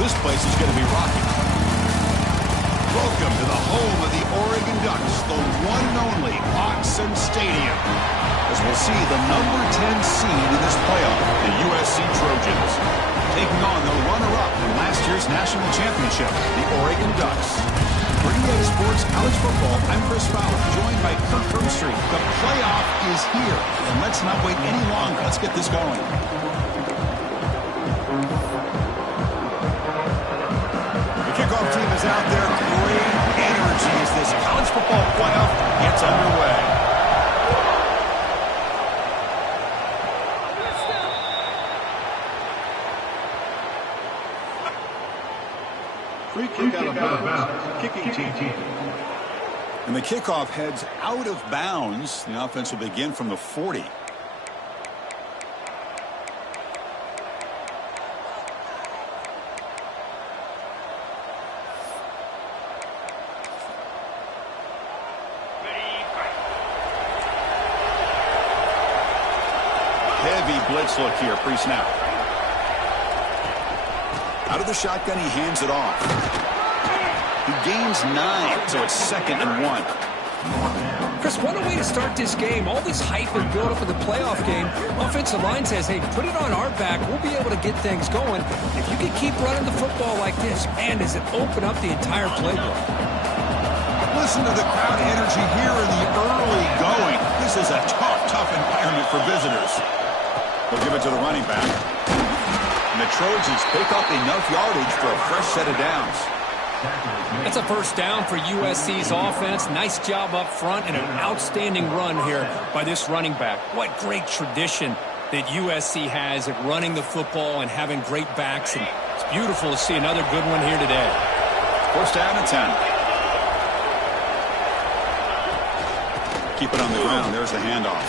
This place is going to be rocking. Welcome to the home of the Oregon Ducks, the one and only Autzen Stadium. As we'll see the number 10 seed in this playoff, the USC Trojans, taking on the runner-up in last year's national championship, the Oregon Ducks. For EA Sports College Football, I'm Chris Fowler, joined by Kirk Herbstreit. The playoff is here, and let's not wait any longer. Let's get this going. The kickoff team is out there. Great energy as this college football playoff gets underway. Free kick out of bounds. Kicking team. And the kickoff heads out of bounds. The offense will begin from the 40. Heavy blitz look here, pre-snap. Out of the shotgun, he hands it off. He gains 9, so it's 2nd and 1. Chris, what a way to start this game. All this hype and build up for the playoff game. Offensive line says, hey, put it on our back. We'll be able to get things going. If you can keep running the football like this, man, does it open up the entire playbook. Listen to the crowd energy here in the early going. This is a tough environment for visitors. They'll give it to the running back. And the Trojans pick up enough yardage for a fresh set of downs. That's a first down for USC's offense. Nice job up front and an outstanding run here by this running back. What great tradition that USC has at running the football and having great backs. And it's beautiful to see another good one here today. First down and 10. Keep it on the ground. There's the handoff.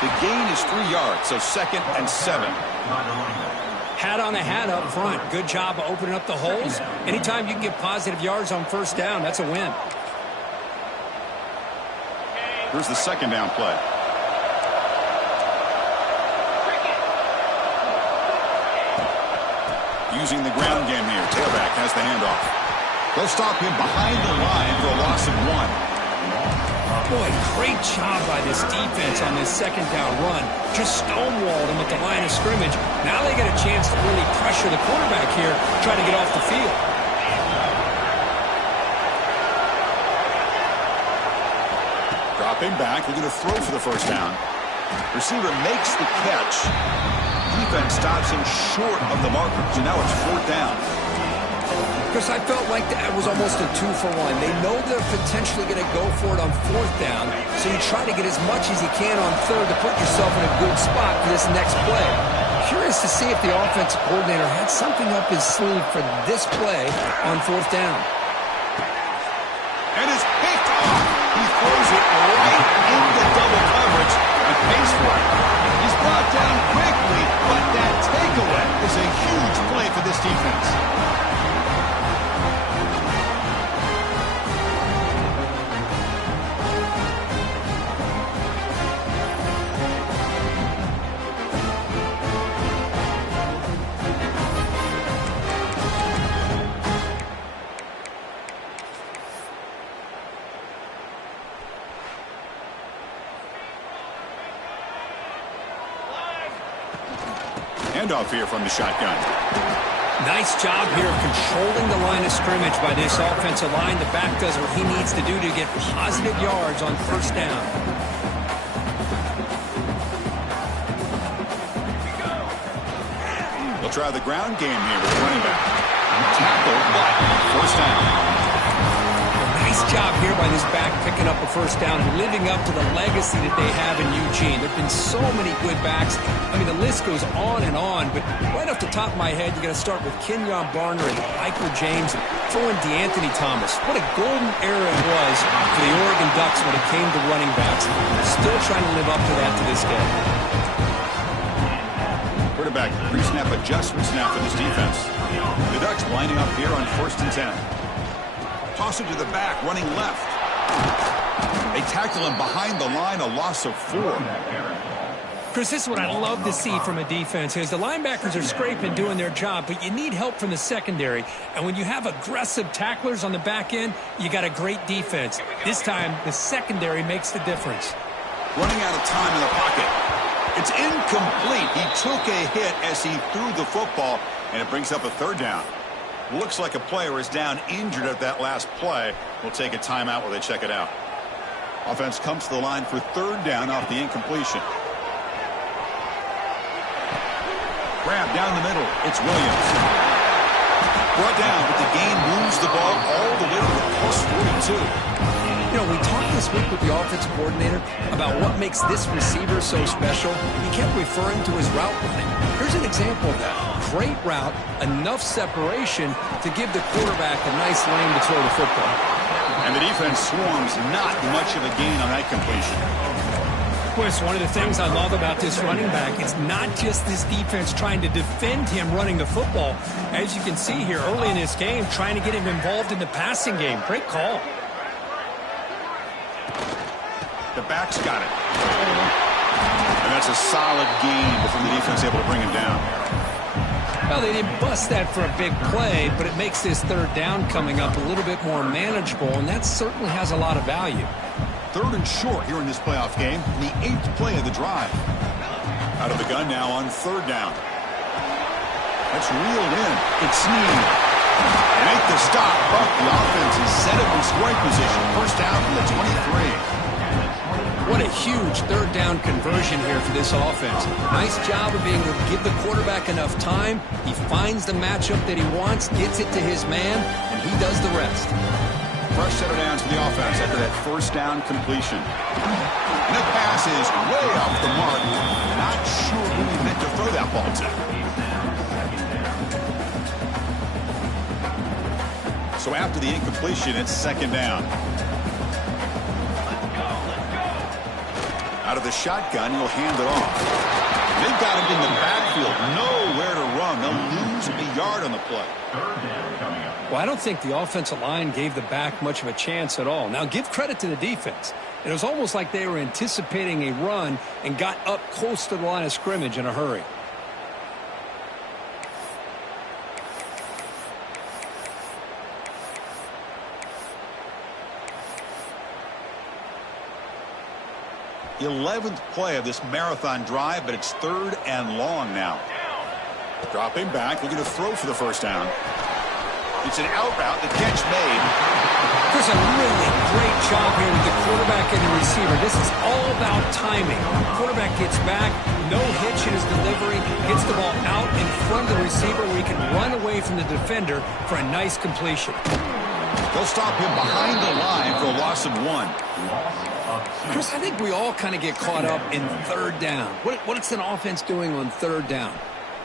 The gain is 3 yards, so 2nd and 7. Hat on a hat up front. Good job of opening up the holes. Anytime you can get positive yards on first down, that's a win. Here's the 2nd down play. Using the ground game here. Tailback has the handoff. They'll stop him behind the line for a loss of 1. Boy, great job by this defense on this 2nd down run. Just stonewalled him at the line of scrimmage. Now they get a chance to really pressure the quarterback here, trying to get off the field. Dropping back, they're going to throw for the first down. Receiver makes the catch. Defense stops him short of the markers, and now it's 4th down. Because I felt like that was almost a 2-for-1. They know they're potentially going to go for it on 4th down, so you try to get as much as you can on 3rd to put yourself in a good spot for this next play. Curious to see if the offensive coordinator had something up his sleeve for this play on 4th down. And it's picked off. He throws it right into double coverage and pays for it. He's brought down quickly, but that takeaway is a huge play for this defense. Handoff here from the shotgun. Nice job here of controlling the line of scrimmage by this offensive line. The back does what he needs to do to get positive yards on first down. They'll try the ground game here with the running back. Tackled, but first down. Nice job here by this back picking up a first down and living up to the legacy that they have in Eugene. There have been so many good backs. I mean, the list goes on and on, but right off the top of my head, you're going to start with Kenyon Barner and Michael James and throw in DeAnthony Thomas. What a golden era it was for the Oregon Ducks when it came to running backs. Still trying to live up to that to this day. Quarterback pre-snap adjustments now for this defense. The Ducks lining up here on 1st and 10. Toss it to the back, running left. They tackle him behind the line, a loss of 4. Chris, this is what I love to see from a defense is the linebackers are scraping, doing their job, but you need help from the secondary. And when you have aggressive tacklers on the back end, you got a great defense. This time, the secondary makes the difference. Running out of time in the pocket. It's incomplete. He took a hit as he threw the football, and it brings up a third down. Looks like a player is down injured at that last play. We'll take a timeout while they check it out. Offense comes to the line for third down off the incompletion. Grab down the middle. It's Williams. Brought down, but the game moves the ball all the way to the +42. You know, we talked this week with the offensive coordinator about what makes this receiver so special. He kept referring to his route running. Here's an example of that. Great route, enough separation to give the quarterback a nice lane to throw the football. And the defense swarms, not much of a gain on that completion. Chris, one of the things I love about this running back, it's not just this defense trying to defend him running the football. As you can see here early in this game, trying to get him involved in the passing game. Great call. The back's got it. And that's a solid gain from the defense able to bring him down. Well, they didn't bust that for a big play, but it makes this third down coming up a little bit more manageable, and that certainly has a lot of value. Third and short here in this playoff game, the 8th play of the drive. Out of the gun now on third down. That's reeled in. It's Snead. They make the stop, but the offense is set up in scoring position. First down from the 23. What a huge third down conversion here for this offense. Nice job of being able to give the quarterback enough time. He finds the matchup that he wants, gets it to his man, and he does the rest. Fresh set of downs for the offense after that first down completion. And the pass is way off the mark. Not sure who he meant to throw that ball to. So after the incompletion, it's second down. Out of the shotgun, he'll hand it off. They've got him in the backfield. Nowhere to run. They'll lose a yard on the play. Well, I don't think the offensive line gave the back much of a chance at all. Now, give credit to the defense. It was almost like they were anticipating a run and got up close to the line of scrimmage in a hurry. The 11th play of this marathon drive, but it's third and long now. Dropping back, looking to throw for the first down. It's an out route, the catch made. There's a really great job here with the quarterback and the receiver. This is all about timing. Quarterback gets back, no hitch in his delivery, gets the ball out in front of the receiver where he can run away from the defender for a nice completion. They'll stop him behind the line for a loss of 1. Chris, I think we all kind of get caught up in third down. What's an offense doing on third down?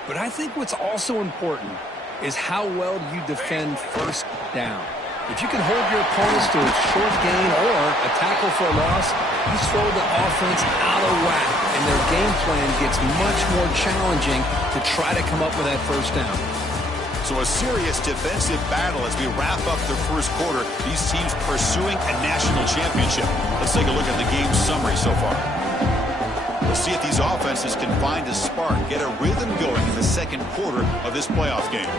But I think what's also important is how well you defend first down. If you can hold your opponents to a short gain or a tackle for a loss, you throw the offense out of whack, and their game plan gets much more challenging to try to come up with that first down. So a serious defensive battle as we wrap up the first quarter. These teams pursuing a national championship. Let's take a look at the game summary so far. We'll see if these offenses can find a spark, get a rhythm going in the second quarter of this playoff game.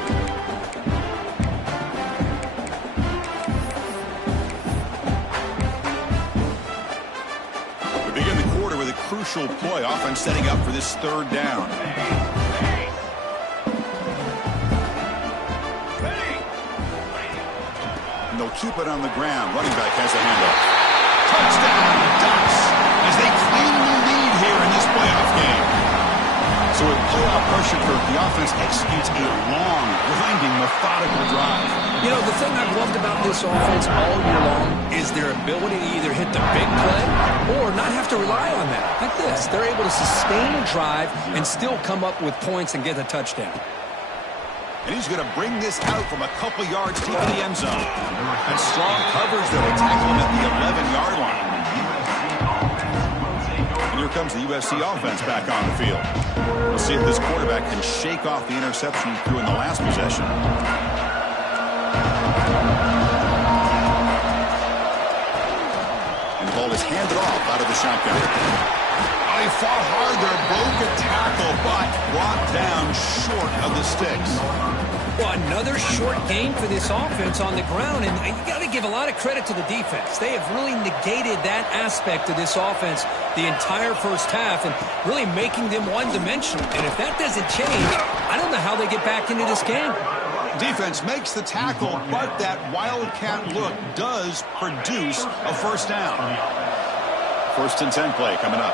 We begin the quarter with a crucial play. Offense setting up for this third down. And they'll keep it on the ground. Running back has a handoff. Touchdown, Ducks, as they claim the lead here in this playoff game. So with playoff pressure, the offense executes a long, grinding, methodical drive. You know, the thing I've loved about this offense all year long is their ability to either hit the big play or not have to rely on that. Like this, they're able to sustain a drive and still come up with points and get a touchdown. And he's going to bring this out from a couple yards deep in the end zone. And strong coverage that will tackle him at the 11-yard line. And here comes the USC offense back on the field. We'll see if this quarterback can shake off the interception he threw in the last possession. And the ball is handed off out of the shotgun. Oh, he fought hard there. Broke a tackle, but brought down short of the sticks. Well, another short game for this offense on the ground, and you got to give a lot of credit to the defense. They have really negated that aspect of this offense the entire first half and really making them one-dimensional. And if that doesn't change, I don't know how they get back into this game. Defense makes the tackle, but that wildcat look does produce a first down. 1st and 10 play coming up.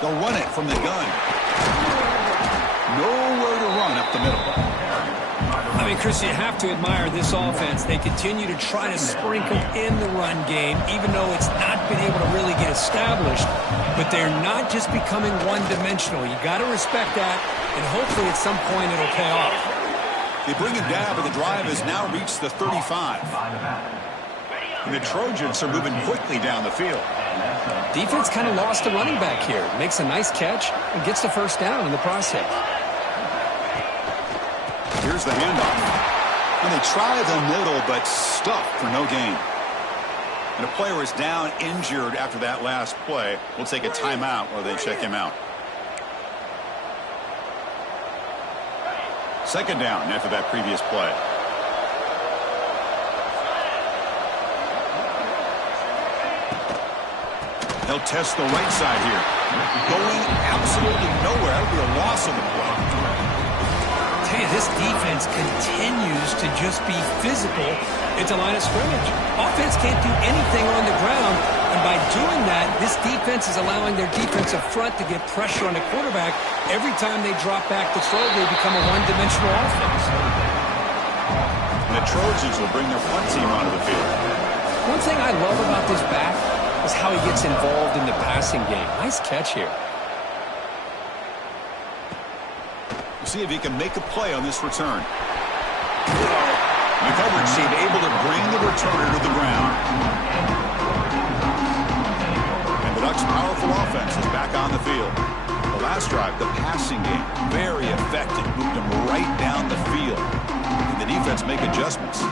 They'll run it from the gun. Nowhere to run up the middle. I mean, Chris, you have to admire this offense. They continue to try to sprinkle in the run game, even though it's not been able to really get established. But they're not just becoming one-dimensional. You got to respect that, and hopefully at some point it'll pay off. They bring him down, but the drive has now reached the 35. And the Trojans are moving quickly down the field. Defense kind of lost a running back here. Makes a nice catch and gets the first down in the process. Here's the handoff. And they try the middle, but stuffed for no gain. And a player is down injured after that last play. We'll take a timeout while they check him out. 2nd down after that previous play. They'll test the right side here. Going absolutely nowhere. That would be a loss of the play. Tell you, this defense continues to just be physical at the line of scrimmage. Offense can't do anything on the ground, and by doing that, this defense is allowing their defensive front to get pressure on the quarterback. Every time they drop back to throw, they become a one-dimensional offense. And the Trojans will bring their punt team onto the field. One thing I love about this back is how he gets involved in the passing game. Nice catch here. We'll see if he can make a play on this return. The coverage team able to bring the returner to the ground. And the Ducks' powerful offense is back on the field. The last drive, the passing game, very effective. Moved them right down the field. And the defense make adjustments.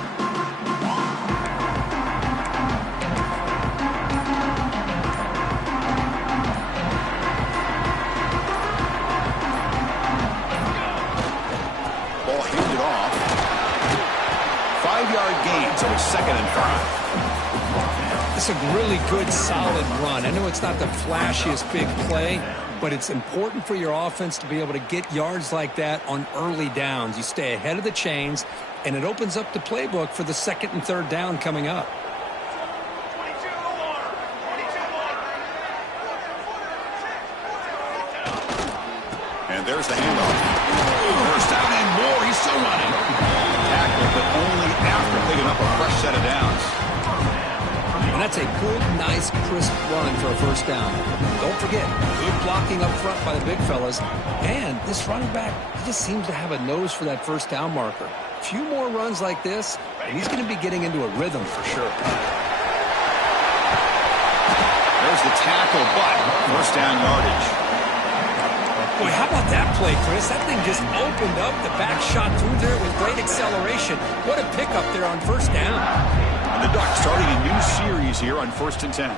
So it's 2nd and 5. It's a really good, solid run. I know it's not the flashiest big play, but it's important for your offense to be able to get yards like that on early downs. You stay ahead of the chains, and it opens up the playbook for the 2nd and 3rd down coming up. And there's the handoff. First down and more. He's still running. Tackle, but only after picking up a fresh set of downs. And that's a good, nice, crisp run for a first down. Don't forget, good blocking up front by the big fellas. And this running back, he just seems to have a nose for that first down marker. A few more runs like this, and he's going to be getting into a rhythm for sure. There's the tackle, but first down yardage. Boy, how about that play, Chris? That thing just opened up. The back shot through there with great acceleration. What a pickup there on first down. And the Ducks starting a new series here on 1st and 10.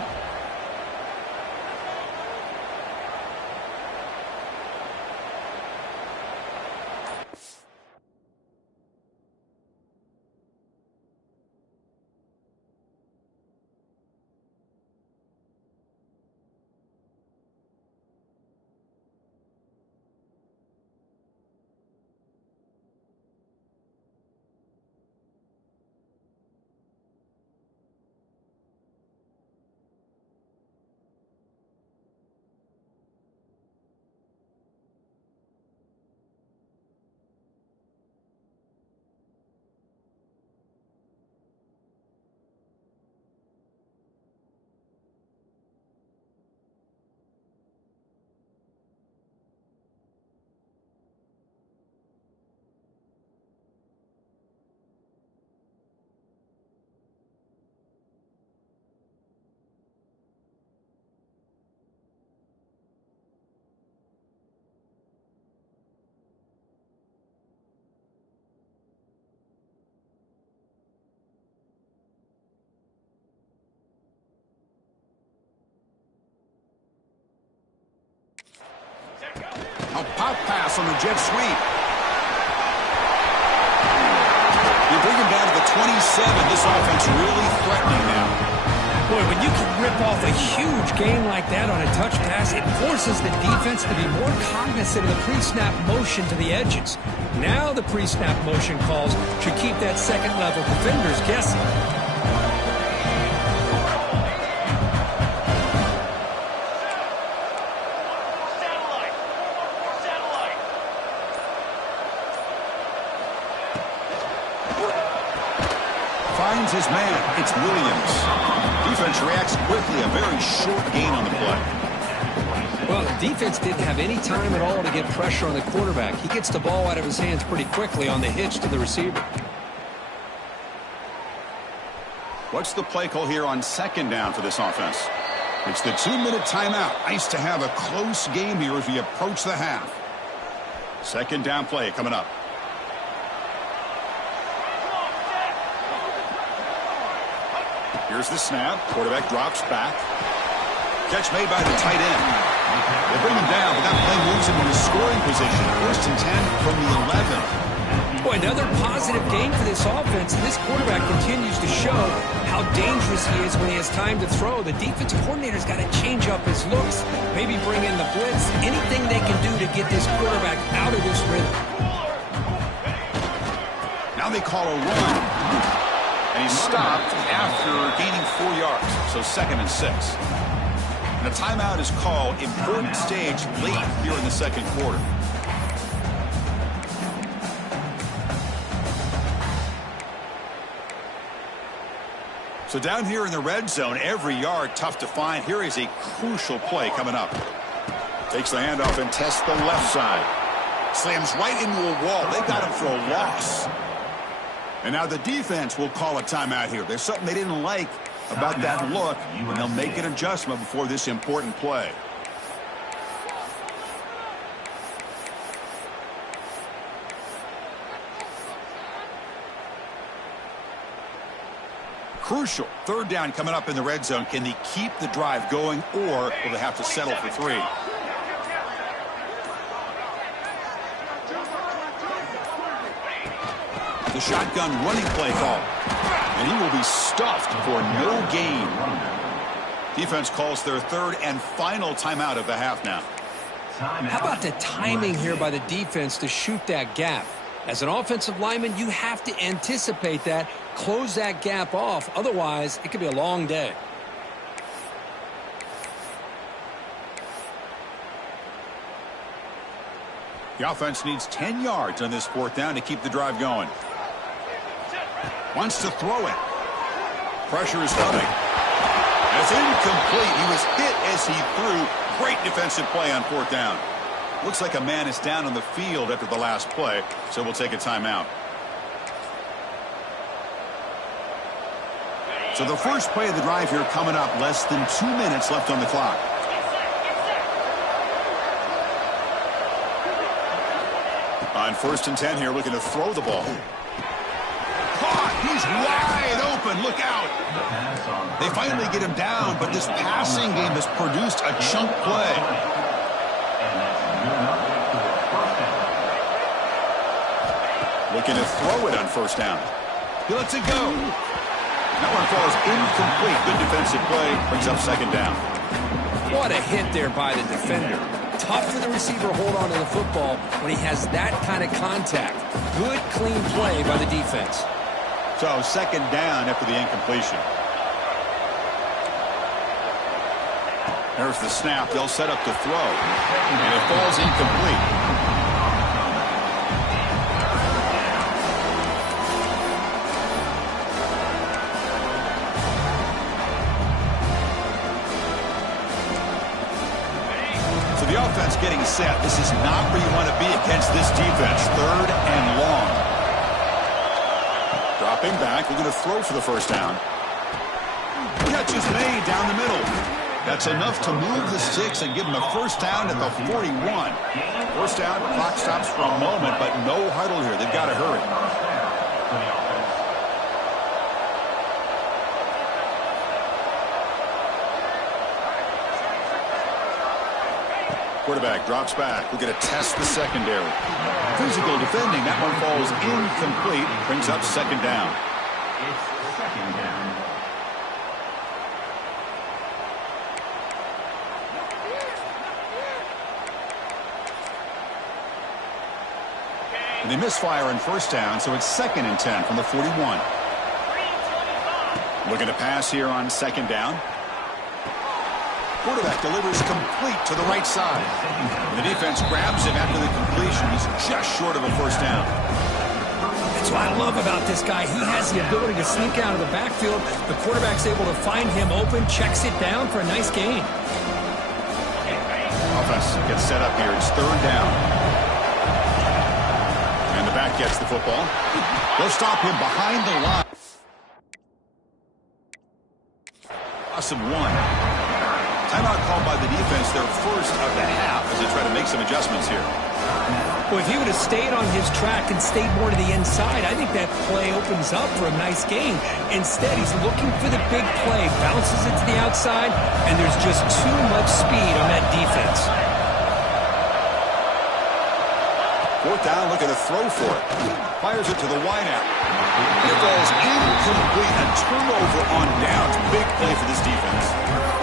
pass on the jet sweep. You bring him down to the 27. This offense really threatening now. Boy, when you can rip off a huge gain like that on a touch pass, it forces the defense to be more cognizant of the pre-snap motion to the edges. Now the pre-snap motion calls should keep that second-level defenders guessing. Finds his man. It's Williams. Defense reacts quickly. A very short gain on the play. Well, the defense didn't have any time at all to get pressure on the quarterback. He gets the ball out of his hands pretty quickly on the hitch to the receiver. What's the play call here on second down for this offense? It's the 2-minute timeout. Nice to have a close game here as we approach the half. Second down play coming up. Here's the snap. Quarterback drops back. Catch made by the tight end. They bring him down, but that play moves him into scoring position. First and 10 from the 11. Boy, another positive game for this offense. This quarterback continues to show how dangerous he is when he has time to throw. The defensive coordinator's got to change up his looks, maybe bring in the blitz, anything they can do to get this quarterback out of this rhythm. Now they call a run. And he's stopped after gaining 4 yards. So second and 6. And a timeout is called. Important stage late here in the second quarter. So down here in the red zone, every yard tough to find. Here is a crucial play coming up. Takes the handoff and tests the left side. Slams right into a wall. They got him for a loss. And now the defense will call a timeout here. There's something they didn't like about that look, and they'll make an adjustment before this important play. Crucial. Third down coming up in the red zone. Can they keep the drive going, or will they have to settle for 3? The shotgun running play call. And he will be stuffed for no gain. Defense calls their third and final timeout of the half now. How about the timing here by the defense to shoot that gap? As an offensive lineman, you have to anticipate that, close that gap off. Otherwise, it could be a long day. The offense needs 10 yards on this fourth down to keep the drive going. Wants to throw it. Pressure is coming. It's incomplete. He was hit as he threw. Great defensive play on fourth down. Looks like a man is down on the field after the last play, so we'll take a timeout. So the first play of the drive here coming up. Less than 2 minutes left on the clock. On first and 10 here, looking to throw the ball. Caught! He's wide open. Look out. They finally get him down, but this passing game has produced a chunk play. Looking to throw it on first down. He lets it go. That one falls incomplete. Good defensive play. Brings up second down. What a hit there by the defender. Tough for the receiver to hold on to the football when he has that kind of contact. Good, clean play by the defense. So second down after the incompletion. There's the snap. They'll set up to throw. And it falls incomplete. The offense getting set. This is not where you want to be against this defense. Third and long. Dropping back. We're going to throw for the first down. Catch is made down the middle. That's enough to move the sticks and give them a first down at the 41. First down. Clock stops for a moment, but no huddle here. They've got to hurry. Quarterback drops back. We're going to test the secondary. Physical defending. That one falls incomplete. Brings up second down. It's second down. And they misfire on first down, so it's 2nd and 10 from the 41. Looking to pass here on second down. Quarterback delivers complete to the right side. The defense grabs him after the completion. He's just short of a first down. That's what I love about this guy. He has the ability to sneak out of the backfield. The quarterback's able to find him open, checks it down for a nice gain. Offense gets set up here. It's 3rd down. And the back gets the football. They'll stop him behind the line. Awesome one. Timeout called by the defense, their first of the half, as they try to make some adjustments here. Well, if he would have stayed on his track and stayed more to the inside, I think that play opens up for a nice gain. Instead, he's looking for the big play, bounces it to the outside, and there's just too much speed on that defense. 4th down, looking to throw for it. Fires it to the wideout. It falls incomplete. A turnover on downs. Big play for this defense.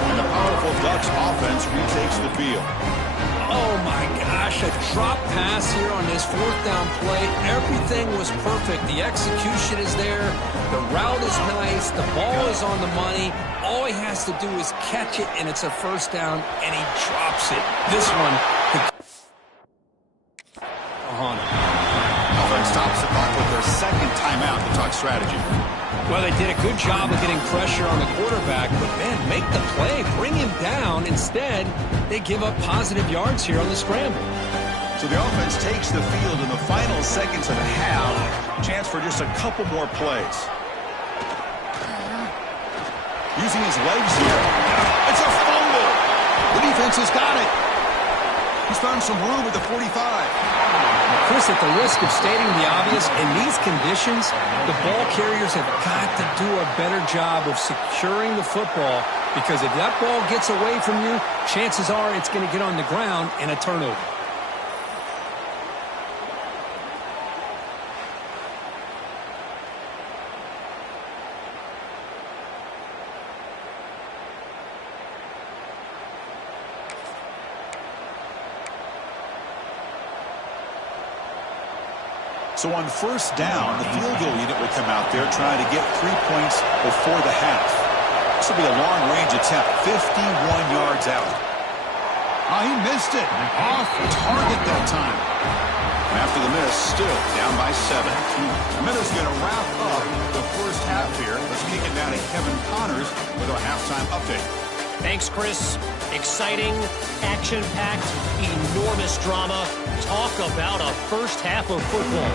And the powerful Ducks offense retakes the field. Oh, my gosh. A drop pass here on this 4th down play. Everything was perfect. The execution is there. The route is nice. The ball is on the money. All he has to do is catch it, and it's a first down, and he drops it. This one Offense stops the clock with their 2nd timeout to talk strategy. Well, they did a good job of getting pressure on the quarterback, but, man, make the play. Bring him down. Instead, they give up positive yards here on the scramble. So the offense takes the field in the final seconds of the half. Chance for just a couple more plays. Using his legs here. It's a fumble. The defense has got it. He's found some room at the 45. Chris, at the risk of stating the obvious, in these conditions, the ball carriers have got to do a better job of securing the football, because if that ball gets away from you, chances are it's going to get on the ground and a turnover. So on first down, the field goal unit would come out there trying to get 3 points before the half. This will be a long-range attempt, 51 yards out. Oh, he missed it. Off target that time. And after the miss, still down by 7. Minutes going to wrap up the first half here. Let's kick it down to Kevin Connors with our halftime update. Thanks, Chris. Exciting, action-packed, enormous drama. Talk about a first half of football.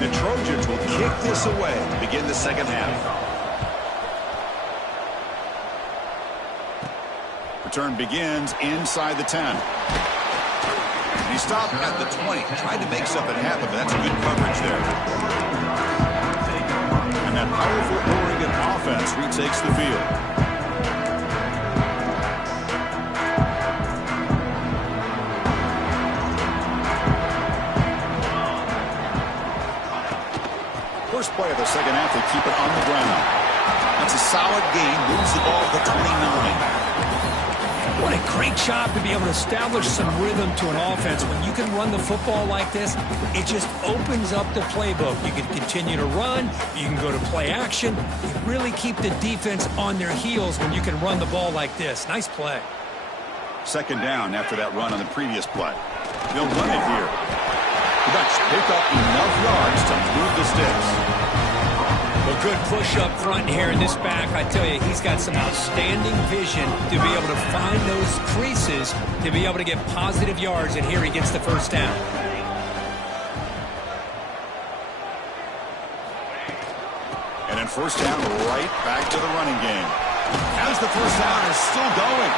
The Trojans will kick this away to begin the second half. Return begins inside the 10. And he stopped at the 20. Tried to make something happen, but that's good coverage there. And that powerful Oregon offense retakes the field. First play of the second half, they keep it on the ground. That's a solid gain, moves the ball to 29. What a great job to be able to establish some rhythm to an offense. When you can run the football like this, it just opens up the playbook. You can continue to run, you can go to play action. You really keep the defense on their heels when you can run the ball like this. Nice play. Second down after that run on the previous play. They'll run it here. The Ducks pick up enough yards to move the sticks. A good push up front here in this back. I tell you, he's got some outstanding vision to be able to find those creases to be able to get positive yards, and here he gets the first down. And then first down, right back to the running game. As the first down is still going.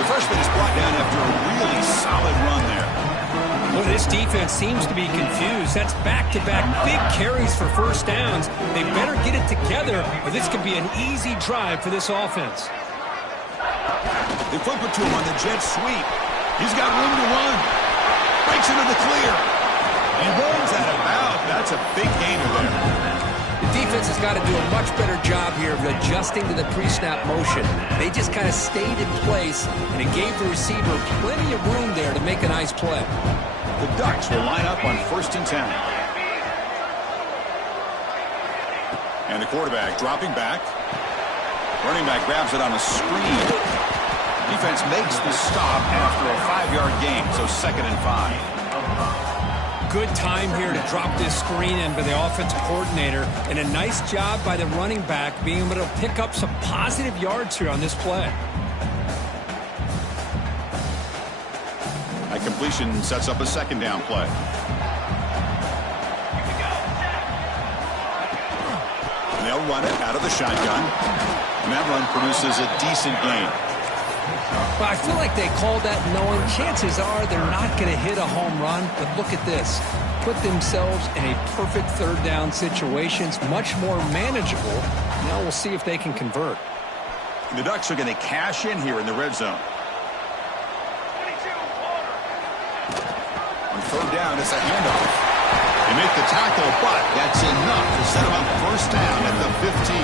The freshman is brought down after a really solid run there. Well, this defense seems to be confused. That's back-to-back big carries for first downs. They better get it together, or this could be an easy drive for this offense. They flip it to him on the jet sweep. He's got room to run. Breaks into the clear. He runs out of bounds. That's a big gainer there. The defense has got to do a much better job here of adjusting to the pre-snap motion. They just kind of stayed in place, and it gave the receiver plenty of room there to make a nice play. The Ducks will line up on 1st and 10. And the quarterback dropping back. Running back grabs it on a screen. Defense makes the stop after a 5-yard gain, so 2nd and 5. Good time here to drop this screen in by the offensive coordinator, and a nice job by the running back being able to pick up some positive yards here on this play. That completion sets up a 2nd down play. And they'll run it out of the shotgun. And that run produces a decent gain. But I feel like they called that knowing chances are they're not going to hit a home run. But look at this. Put themselves in a perfect 3rd down situation. It's much more manageable. Now we'll see if they can convert. The Ducks are going to cash in here in the red zone. On 3rd down, it's a handoff. They make the tackle, but that's enough to set them up 1st down at the 15.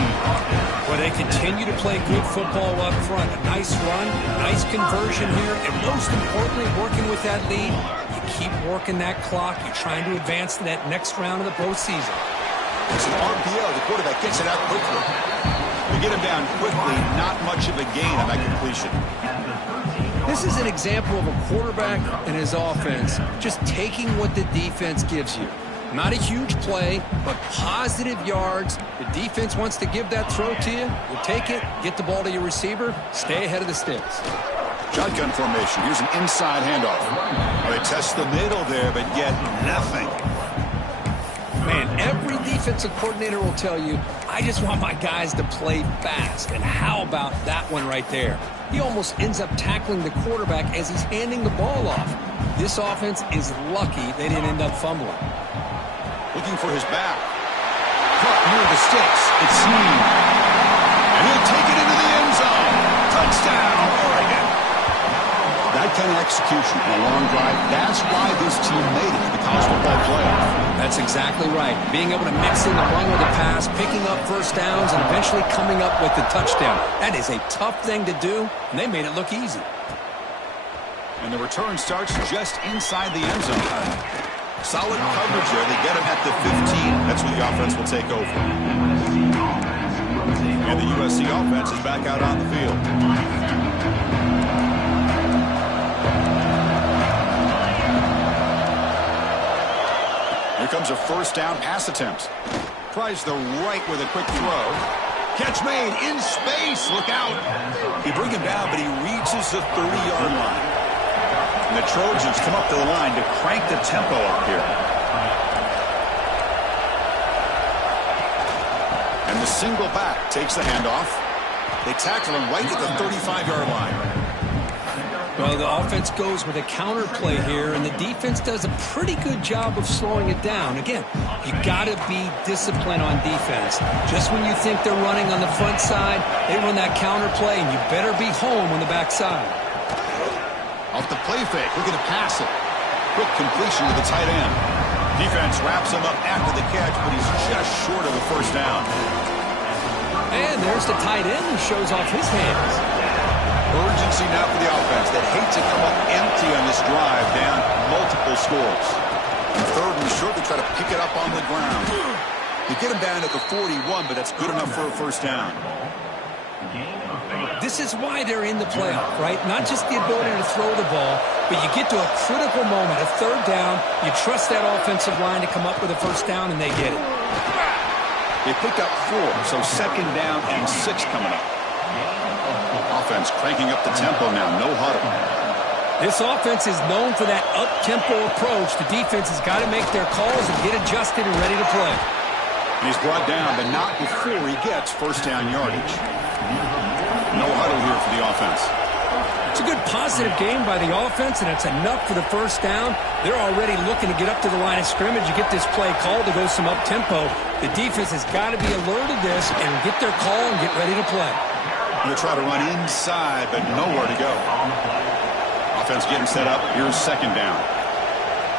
Well, they continue to play good football up front. A nice run, nice conversion here, and most importantly, working with that lead, you keep working that clock. You're trying to advance to that next round of the postseason. It's an RPO. The quarterback gets it out quickly. They get him down quickly, not much of a gain on that completion. This is an example of a quarterback and his offense just taking what the defense gives you. Not a huge play, but positive yards. The defense wants to give that throw to you. You take it, get the ball to your receiver, stay ahead of the sticks. Shotgun formation. Here's an inside handoff. They test the middle there, but get nothing. Man, every defensive coordinator will tell you, I just want my guys to play fast. And how about that one right there? He almost ends up tackling the quarterback as he's handing the ball off. This offense is lucky they didn't end up fumbling. Looking for his back. Caught near the sticks. It's Snead. And he'll take it into the end zone. Touchdown, Oregon. That kind of execution on a long drive, that's why this team made it to the college football playoff. That's exactly right. Being able to mix in the run with the pass, picking up 1st downs, and eventually coming up with the touchdown. That is a tough thing to do, and they made it look easy. And the return starts just inside the end zone. Solid coverage there. They get him at the 15. That's where the offense will take over. And the USC offense is back out on the field. Here comes a 1st down pass attempt. Tries the right with a quick throw. Catch made in space. Look out. He bring him down, but he reaches the 30-yard line. And the Trojans come up to the line to crank the tempo up here. And the single back takes the handoff. They tackle him right at the 35-yard line. Well, the offense goes with a counter play here, and the defense does a pretty good job of slowing it down. Again, you got to be disciplined on defense. Just when you think they're running on the front side, they run that counter play, and you better be home on the back side. Off the play fake, looking to pass it. Quick completion to the tight end. Defense wraps him up after the catch, but he's just short of the 1st down. And there's the tight end who shows off his hands. Urgency now for the offense that hate to come up empty on this drive, down multiple scores. And 3rd and short, they try to pick it up on the ground. They get him down at the 41, but that's good enough for a 1st down. This is why they're in the playoff, right? Not just the ability to throw the ball, but you get to a critical moment, a 3rd down, you trust that offensive line to come up with a 1st down, and they get it. They picked up 4, so 2nd down and 6 coming up. Offense cranking up the tempo now, no huddle. This offense is known for that up-tempo approach. The defense has got to make their calls and get adjusted and ready to play. And he's brought down, but not before he gets 1st down yardage. No huddle here for the offense. It's a good positive game by the offense, and it's enough for the 1st down. They're already looking to get up to the line of scrimmage and get this play called to go some up-tempo. The defense has got to be alert of this and get their call and get ready to play. Going to try to run inside, but nowhere to go. Offense getting set up. Here's second down.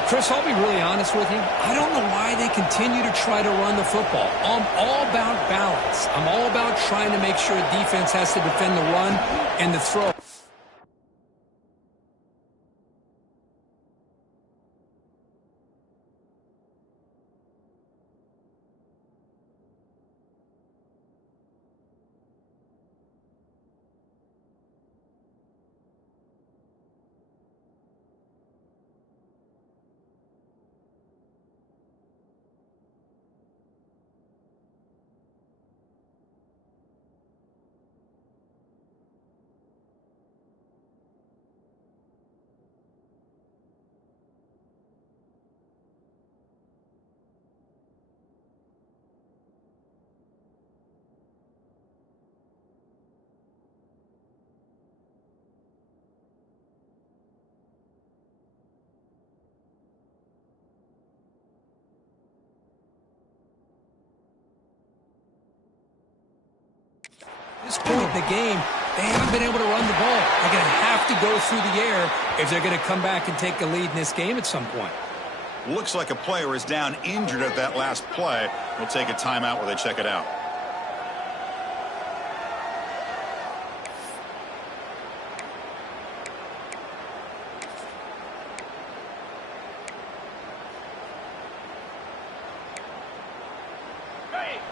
Chris, I'll be really honest with you. I don't know why they continue to try to run the football. I'm all about balance. I'm all about trying to make sure a defense has to defend the run and the throw. This point in the game, they haven't been able to run the ball. They're going to have to go through the air if they're going to come back and take the lead in this game at some point. Looks like a player is down injured at that last play. We'll take a timeout where they check it out.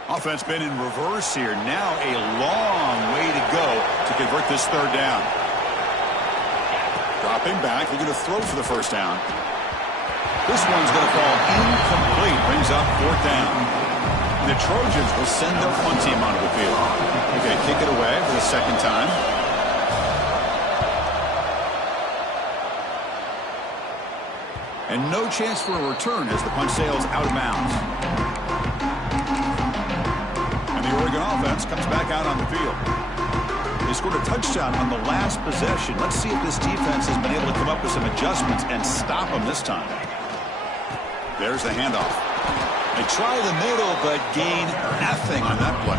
Offense been in reverse here. Now a long way to go to convert this third down. Dropping back, looking to throw for the first down. This one's going to fall incomplete. Brings up fourth down. And the Trojans will send their punt team onto the field. Okay, kick it away for the second time. And no chance for a return as the punt sails out of bounds. The Oregon offense comes back out on the field. They scored a touchdown on the last possession. Let's see if this defense has been able to come up with some adjustments and stop them this time. There's the handoff. They try the middle, but gain nothing on that play.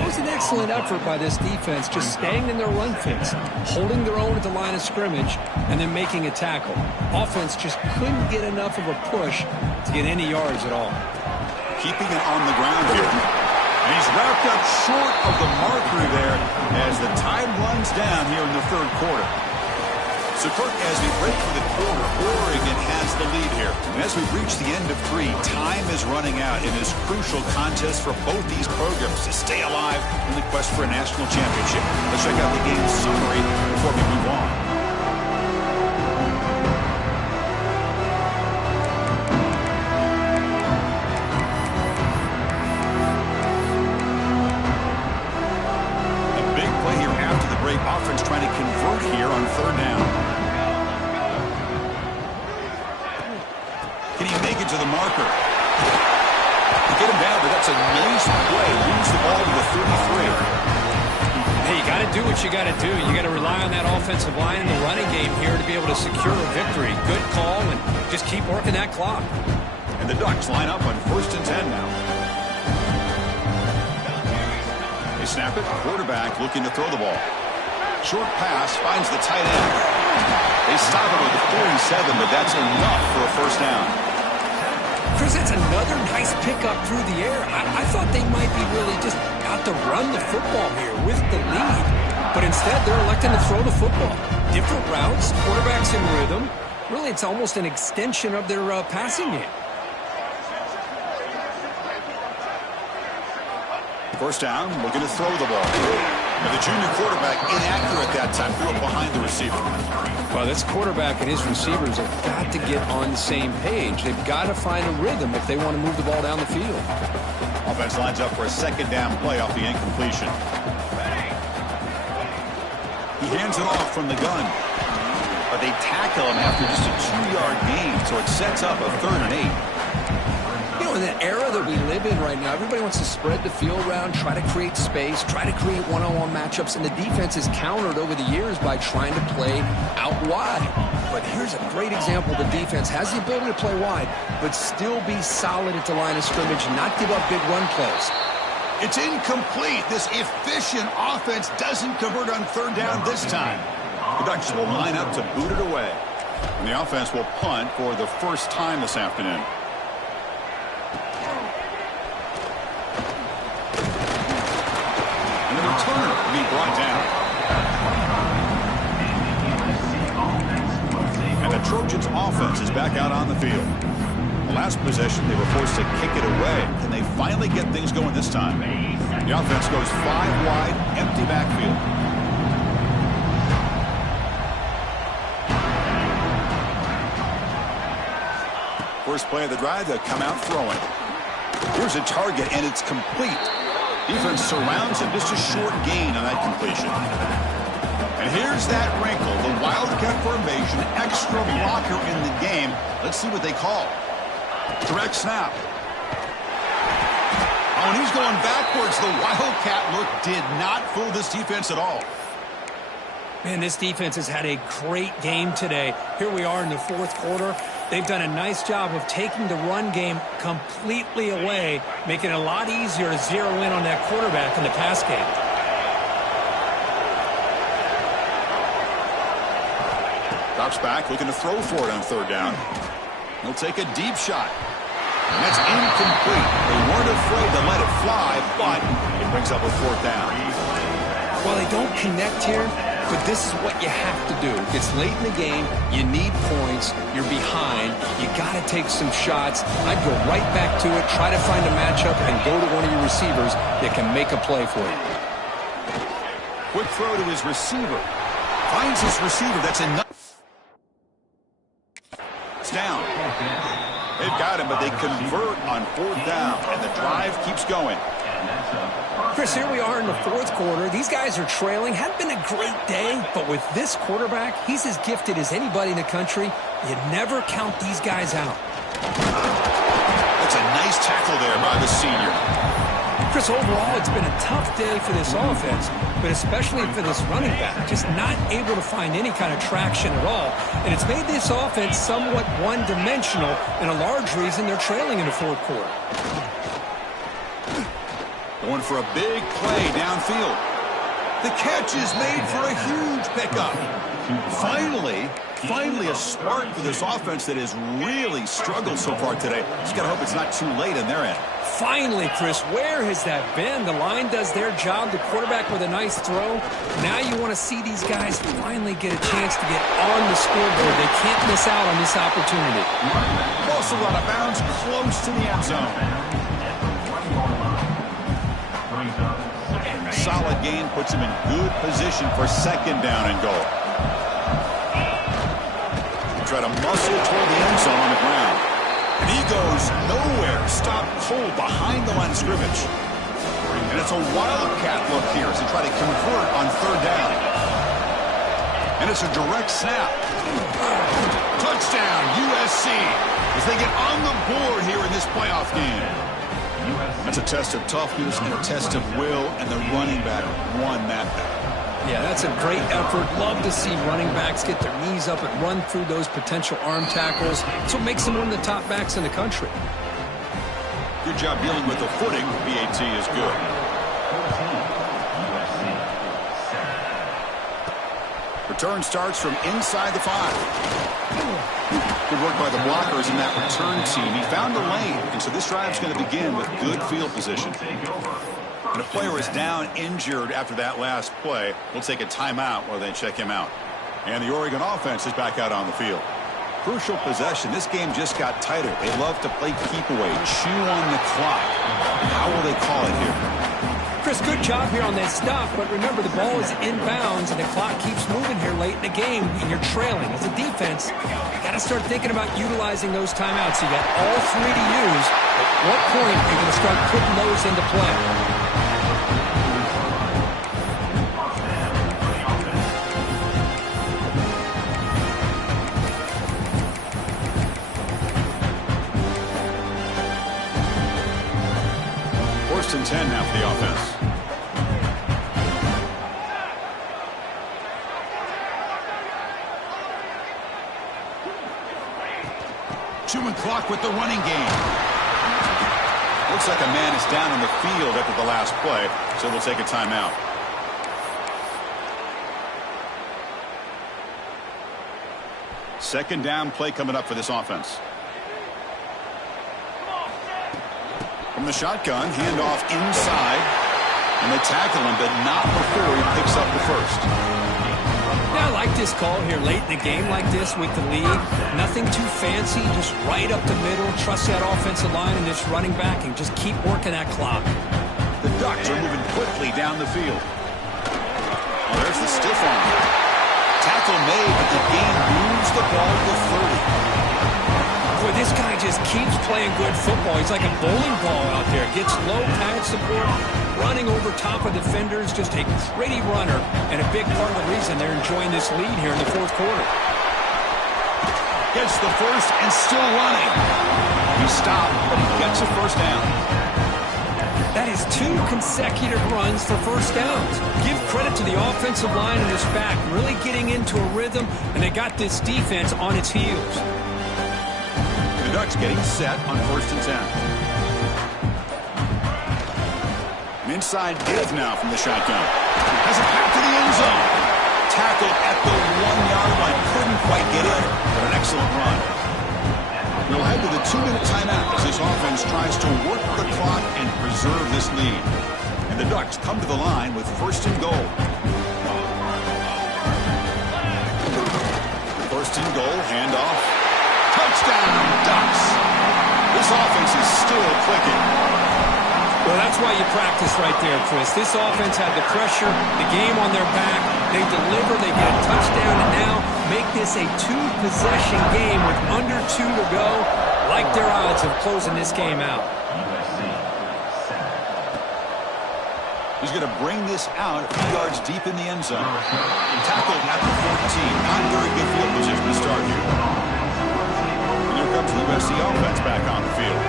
It was an excellent effort by this defense, just staying in their run fix, holding their own at the line of scrimmage, and then making a tackle. Offense just couldn't get enough of a push to get any yards at all. Keeping it on the ground here. And he's wrapped up short of the marker there as the time runs down here in the third quarter. So, Kirk, as we break for the quarter, Oregon has the lead here. And as we reach the end of 3, time is running out in this crucial contest for both these programs to stay alive in the quest for a national championship. Let's check out the game summary before we move on. Offense trying to convert here on third down. Can he make it to the marker? Get him down, but that's a nice play. Moves the ball to the 33. Hey, you got to do what you got to do. You got to rely on that offensive line in the running game here to be able to secure a victory. Good call, and just keep working that clock. And the Ducks line up on 1st and 10 now. They snap it. Quarterback looking to throw the ball. Short pass finds the tight end. They stop it with the 47, but that's enough for a first down. Chris, that's another nice pickup through the air. I thought they might be really just out to run the football here with the lead. But instead, they're electing to throw the football. Different routes, quarterbacks in rhythm. Really, it's almost an extension of their passing game. First down, looking to throw the ball. And the junior quarterback inaccurate that time, threw it behind the receiver. Well, this quarterback and his receivers have got to get on the same page. They've got to find a rhythm if they want to move the ball down the field. Offense lines up for a second down play off the incompletion. He hands it off from the gun. But they tackle him after just a 2-yard gain, so it sets up a 3rd and 8. You know, in the era that we live in right now, everybody wants to spread the field around, try to create space, try to create one-on-one matchups, and the defense is countered over the years by trying to play out wide. But here's a great example. The defense has the ability to play wide, but still be solid at the line of scrimmage, not give up big run plays. It's incomplete. This efficient offense doesn't convert on third down this time. The Ducks will line up to boot it away. And the offense will punt for the first time this afternoon. And the returner will be brought down. And the Trojans offense is back out on the field. The last possession, they were forced to kick it away. Can they finally get things going this time? The offense goes 5 wide, empty backfield. First play of the drive, they'll come out throwing. Here's a target, and it's complete. Defense surrounds him, just a short gain on that completion. And here's that wrinkle, the Wildcat formation, extra blocker in the game. Let's see what they call. Direct snap. Oh, and he's going backwards. The Wildcat look did not fool this defense at all. Man, this defense has had a great game today. Here we are in the fourth quarter. They've done a nice job of taking the run game completely away, making it a lot easier to zero in on that quarterback in the pass game. Drops back, looking to throw for it on third down. He'll take a deep shot. And that's incomplete. They weren't afraid to let it fly, but it brings up a fourth down. Well, they don't connect here, but this is what you have to do. It's late in the game. You need points. You're behind. You got to take some shots. I'd go right back to it, try to find a matchup, and go to one of your receivers that can make a play for you. Quick throw to his receiver. Finds his receiver. That's enough. It's down. They've got him, but they convert on fourth down, and the drive keeps going. Chris, here we are in the fourth quarter. These guys are trailing. Hadn't been a great day, but with this quarterback, he's as gifted as anybody in the country. You never count these guys out. That's a nice tackle there by the senior. Chris, overall, it's been a tough day for this offense, but especially for this running back. Just not able to find any kind of traction at all. And it's made this offense somewhat one-dimensional, and a large reason they're trailing in the fourth quarter. Going for a big play downfield. The catch is made for a huge pickup. Finally a spark for this offense that has really struggled so far today. Just got to hope it's not too late in their end. Finally, Chris, where has that been? The line does their job. The quarterback with a nice throw. Now you want to see these guys finally get a chance to get on the scoreboard. They can't miss out on this opportunity. Also out of bounds, close to the end zone. Solid gain puts him in good position for second down and goal. Try to muscle toward the end zone on the ground. And he goes nowhere. Stopped cold behind the line of scrimmage. And it's a Wildcat look here as they try to convert on third down. And it's a direct snap. Touchdown, USC, as they get on the board here in this playoff game. That's a test of toughness and a test of will, and the running back won that battle. Yeah, that's a great effort. Love to see running backs get their knees up and run through those potential arm tackles. That's what makes them one of the top backs in the country. Good job dealing with the footing. BAT is good. Return starts from inside the 5. Good work by the blockers in that return team. He found the lane, and so this drive's going to begin with good field position. And a player is down injured after that last play. We'll take a timeout while they check him out. And the Oregon offense is back out on the field. Crucial possession. This game just got tighter. They love to play keep away, chew on the clock. How will they call it here? Chris, good job here on that stop, but remember the ball is inbounds and the clock keeps moving here late in the game and you're trailing. As a defense, you got to start thinking about utilizing those timeouts. You got all three to use. At what point are you going to start putting those into play? First and 10 now for the offense. Chewing clock with the running game. Looks like a man is down on the field after the last play, so they'll take a timeout. Second down play coming up for this offense. From the shotgun, handoff inside. And they tackle him, but not before he picks up the first. Yeah, I like this call here late in the game like this with the lead. Nothing too fancy, just right up the middle. Trust that offensive line and this running back and just keep working that clock. The Ducks are moving quickly down the field. Oh, there's the stiff arm. Tackle made, but the game moves the ball to 30. Boy, this guy just keeps playing good football. He's like a bowling ball out there. Gets low pad support, running over top of defenders. Just a pretty runner, and a big part of the reason they're enjoying this lead here in the fourth quarter. Gets the first and still running. He stopped, but he gets a first down. That is 2 consecutive runs for first downs. Give credit to the offensive line and his back, really getting into a rhythm, and they got this defense on its heels. The Ducks getting set on 1st and 10. An inside give now from the shotgun. Has a pass to the end zone. Tackled at the 1-yard line. Couldn't quite get in, but an excellent run. We'll head to the 2-minute timeout as this offense tries to work the clock and preserve this lead. And the Ducks come to the line with 1st and goal. 1st and goal, handoff. Touchdown, Ducks! This offense is still clicking. Well, that's why you practice right there, Chris. This offense had the pressure, the game on their back. They deliver, they get a touchdown, and now make this a 2-possession game with under 2 to go. Like their odds of closing this game out. He's going to bring this out a few yards deep in the end zone. Tackled at the 14. Not very good field position to start here. And here comes the USC offense back on the field.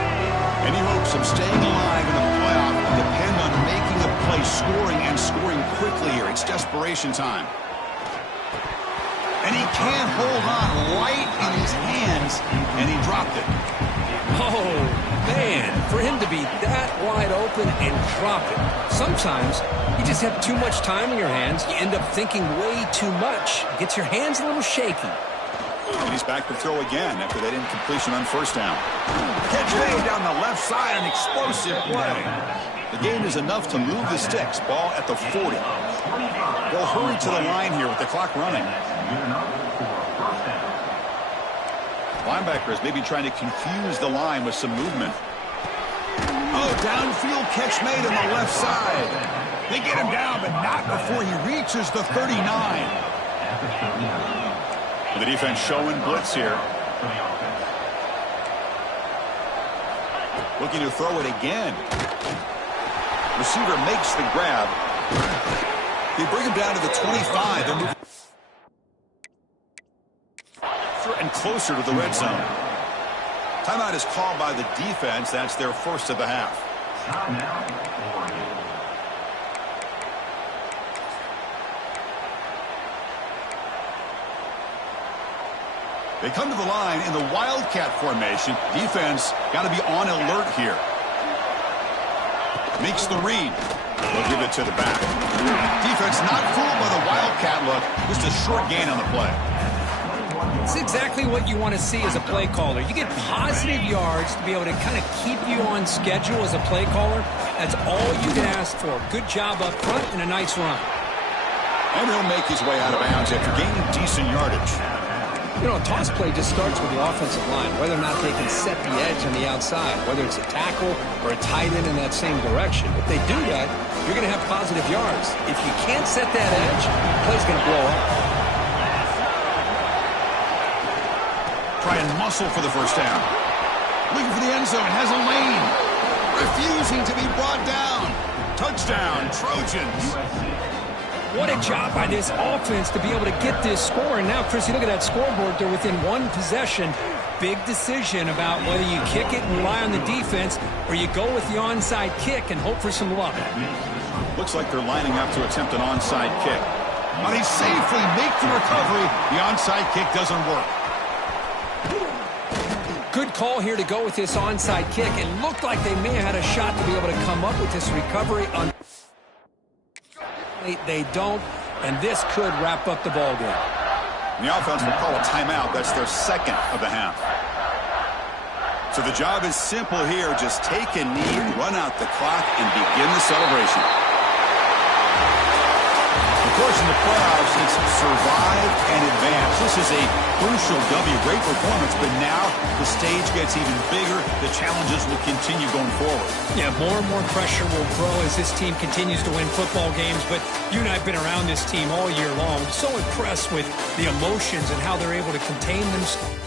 Any hopes of staying alive in the playoff depend on making a play, scoring and scoring quickly here. It's desperation time. And he can't hold on right in his hands, and he dropped it. Oh, man, for him to be that wide open and drop it. Sometimes you just have too much time in your hands. You end up thinking way too much. Gets your hands a little shaky. And he's back to throw again after that incompletion on 1st down. Catch made down the left side, an explosive play. The gain is enough to move the sticks. Ball at the 40. They'll hurry to the line here with the clock running. Linebackers maybe trying to confuse the line with some movement. Oh, downfield catch made on the left side. They get him down, but not before he reaches the 39. The defense showing blitz here. Looking to throw it again. Receiver makes the grab. They bring him down to the 25. They're moving and closer to the red zone. Timeout is called by the defense. That's their first of the half. They come to the line in the Wildcat formation. Defense got to be on alert here. Makes the read. They'll give it to the back. Defense not fooled by the Wildcat look. Just a short gain on the play. It's exactly what you want to see as a play caller. You get positive yards to be able to kind of keep you on schedule as a play caller. That's all you can ask for. Good job up front and a nice run. And he'll make his way out of bounds after gaining decent yardage. You know, a toss play just starts with the offensive line, whether or not they can set the edge on the outside, whether it's a tackle or a tight end in that same direction. If they do that, you're going to have positive yards. If you can't set that edge, the play's going to blow up. Try and muscle for the first down. Looking for the end zone, has a lane. Refusing to be brought down. Touchdown, Trojans. What a job by this offense to be able to get this score. And now, Chris, you look at that scoreboard. They're within 1 possession. Big decision about whether you kick it and rely on the defense or you go with the onside kick and hope for some luck. Looks like they're lining up to attempt an onside kick. But he safely makes the recovery. The onside kick doesn't work. Good call here to go with this onside kick. It looked like they may have had a shot to be able to come up with this recovery. They don't, and this could wrap up the ball game. The offense will call a timeout. That's their second of the half. So the job is simple here. Just take a knee, run out the clock, and begin the celebration. Of course, in the playoffs, it's survive and advance. This is a crucial W. Great performance, but now the stage gets even bigger. The challenges will continue going forward. Yeah, more and more pressure will grow as this team continues to win football games. But you and I have been around this team all year long. So impressed with the emotions and how they're able to contain themselves.